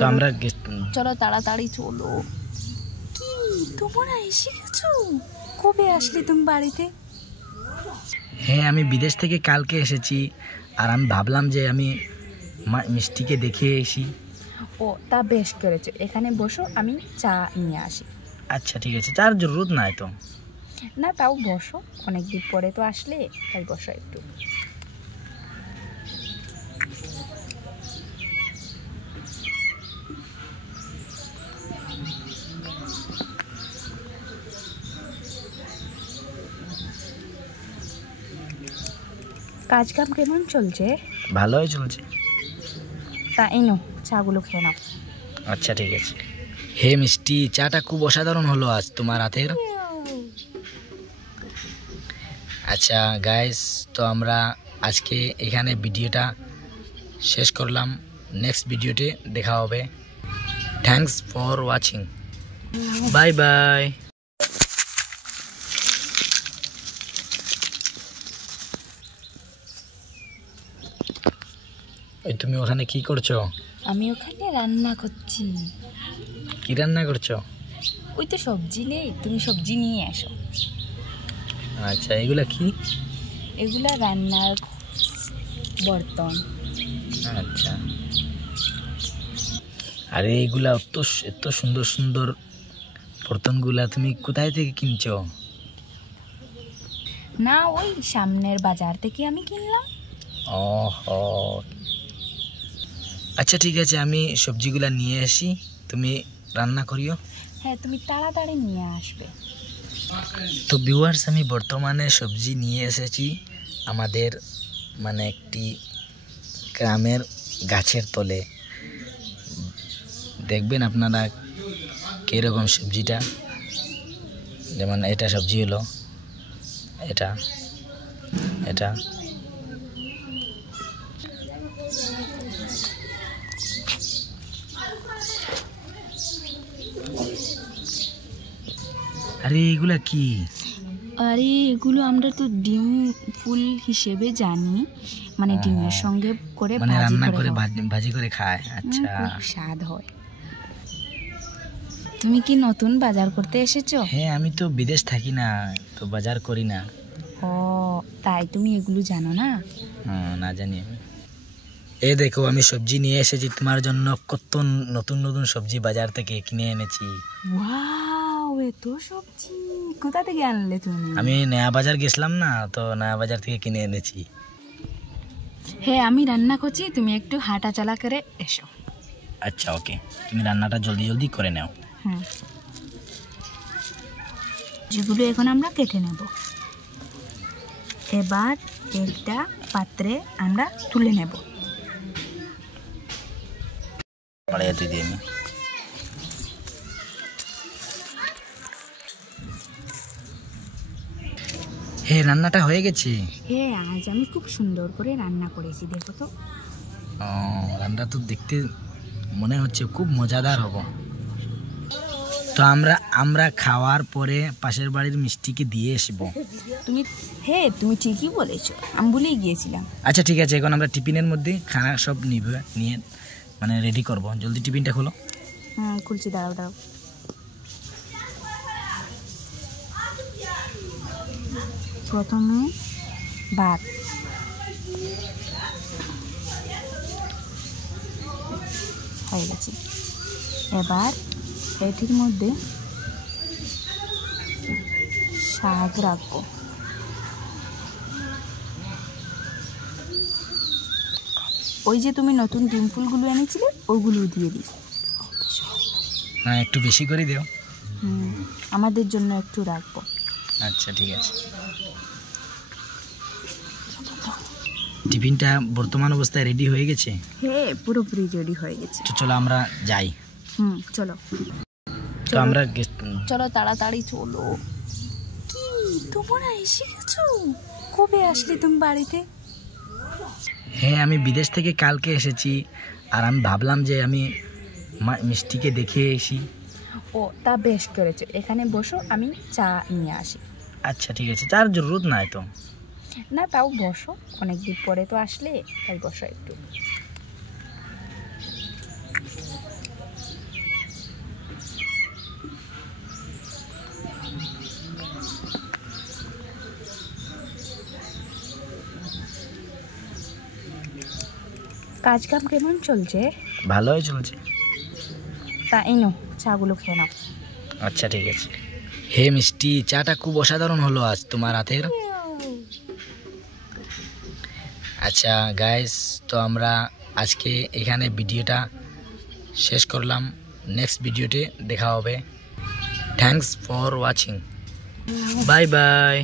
তো আমরা চলো তাড়াতাড়ি চলো। কি তোমরা এসে গেছো? কবে আসলে তুমি বাড়িতে? হ্যাঁ, আমি বিদেশ থেকে কালকে এসেছি, আর আমি ভাবলাম যে আমি মিষ্টিকে দেখে এসি। ও, তা বেশ করেছো। এখানে বসো, আমি চা নিয়ে আসি। আচ্ছা ঠিক আছে, চার জরুরত নাই তো। না, তাও বসো, অনেকদিন পরে তো আসলে, তাই বসো একটু। কাজ কাম কেমন চলছে? ভালোই চলছে। তা এনো, চাগুলো খেয়ে নাও। আচ্ছা ঠিক আছে। হে মিষ্টি, চাটা খুব অসাধারণ হলো আজ তোমার হাতের। আচ্ছা গাইস, তো আমরা আজকে এখানে ভিডিওটা শেষ করলাম। নেক্সট ভিডিওতে দেখা হবে। Thanks for watching. Bye bye. তুমি ওখানে কি করছো? আমি ওখানে রান্না করছি। কি রান্না করছো? ওই তো সবজি নেই, তুমি সবজি নিয়ে আসো। আচ্ছা, এগুলা কি? এগুলা রান্নার বর্তন। আচ্ছা, আরে এগুলা এত সুন্দর সুন্দর বর্তনগুলা তুমি কোথায় থেকে কিনছো? না, ওই সামনের বাজার থেকে আমি কিনলাম। ওহো, আচ্ছা ঠিক আছে, আমি সবজিগুলা নিয়ে আসি, তুমি রান্না করিও। হ্যাঁ, তুমি তাড়াতাড়ি নিয়ে আসবে। তো ভিউয়ার্স, আমি বর্তমানে সবজি নিয়ে এসেছি আমাদের একটি গ্রামের গাছের তলে। দেখবেন আপনারা কীরকম সবজিটা। যেমন এটা সবজি হলো, এটা এটা আরে এগুলা কি? আরে এগুলো আমরা তো ডিম ফুল হিসেবে জানি, ডিমের সঙ্গে করে রান্না করে ভাজি করে খায়। আচ্ছা, খুব স্বাদ হয়। তুমি কি নতুন বাজার করতে এসেছো? হ্যাঁ, আমি তো বিদেশ থাকি না, তো বাজার করি না। ও, তাই তুমি এগুলো জানো না? না জানি আমি। এই দেখো, আমি সবজি নিয়ে এসেছি তোমার জন্য। কত নতুন নতুন সবজি বাজার থেকে কিনে এনেছি। ওয়াও, এত সবজি কোথা থেকে আনলে তুমি? আমি নয়া বাজার গেছিলাম না, তো নয়া বাজার থেকে কিনে এনেছি। হ্যাঁ, আমি রান্না করছি, তুমি একটু হাঁটা চলা করে এসো। আচ্ছা ওকে, তুমি রান্নাটা জলদি জলদি করে নাও। হুম, যেগুলো এখন আমরা কেটে নেব। এবার একটা পাত্রে আমরা তুলে নেব। বাড়াইতে দিই আমি। হ্যাঁ, রান্নাটা হয়ে গেছে। হ্যাঁ, আজ আমি খুব সুন্দর করে রান্না করেছি, দেখো তো। রান্না তো দেখতে মনে হচ্ছে খুব মজাদার হবে। তো আমরা খাওয়ার পরে পাশের বাড়ির মিষ্টিকে দিয়ে আসবো। তুমি ঠিকই বলেছো, আমি ভুলেই গিয়েছিলাম। আচ্ছা ঠিক আছে, এখন আমরা টিফিনের মধ্যে খানা সব নিয়ে রেডি করব। জলদি টিফিনটা খোলো। খুলছি, দাঁড়াও। প্রথমে ভাত, হয়ে গেছে। এবার এটির মধ্যে শাক রাখবো। ওই যে তুমি নতুন ডিম ফুলগুলো এনেছিলে, ওগুলো দিয়ে দিই। একটু বেশি করে দিও। আমাদের জন্য একটু রাখবো। আচ্ছা ঠিক আছে। টিফিনটা বর্তমান অবস্থায় রেডি হয়ে গেছে? হ্যাঁ, পুরোপুরি রেডি হয়ে গেছে। তো চলো আমরা যাই। চলো তো আমরা চলো তাড়াতাড়ি চলো। কি তোমরা এসে গেছো? কবে আসলে তুমি বাড়িতে? হ্যাঁ, আমি বিদেশ থেকে কালকে এসেছি, আর আমি ভাবলাম যে আমি মিষ্টিকে দেখে এসি। ও, তা বেশ করেছো। এখানে বসো, আমি চা নিয়ে আসি। আচ্ছা ঠিক আছে, চার জরুরত নাই তো। না, তাও বসো, অনেকদিন পরে তো আসলে, তাই বসো একটু। কাজ কাম কেমন চলছে? ভালোই চলছে। তা এনো চাগুলো খেয়ে নাও। আচ্ছা ঠিক আছে। হে মিষ্টি, চাটা খুব অসাধারণ হলো আজ তোমার হাতের। আচ্ছা গাইস, তো আমরা আজকে এখানে ভিডিওটা শেষ করলাম। নেক্সট ভিডিওতে দেখা হবে। Thanks for watching. Bye bye.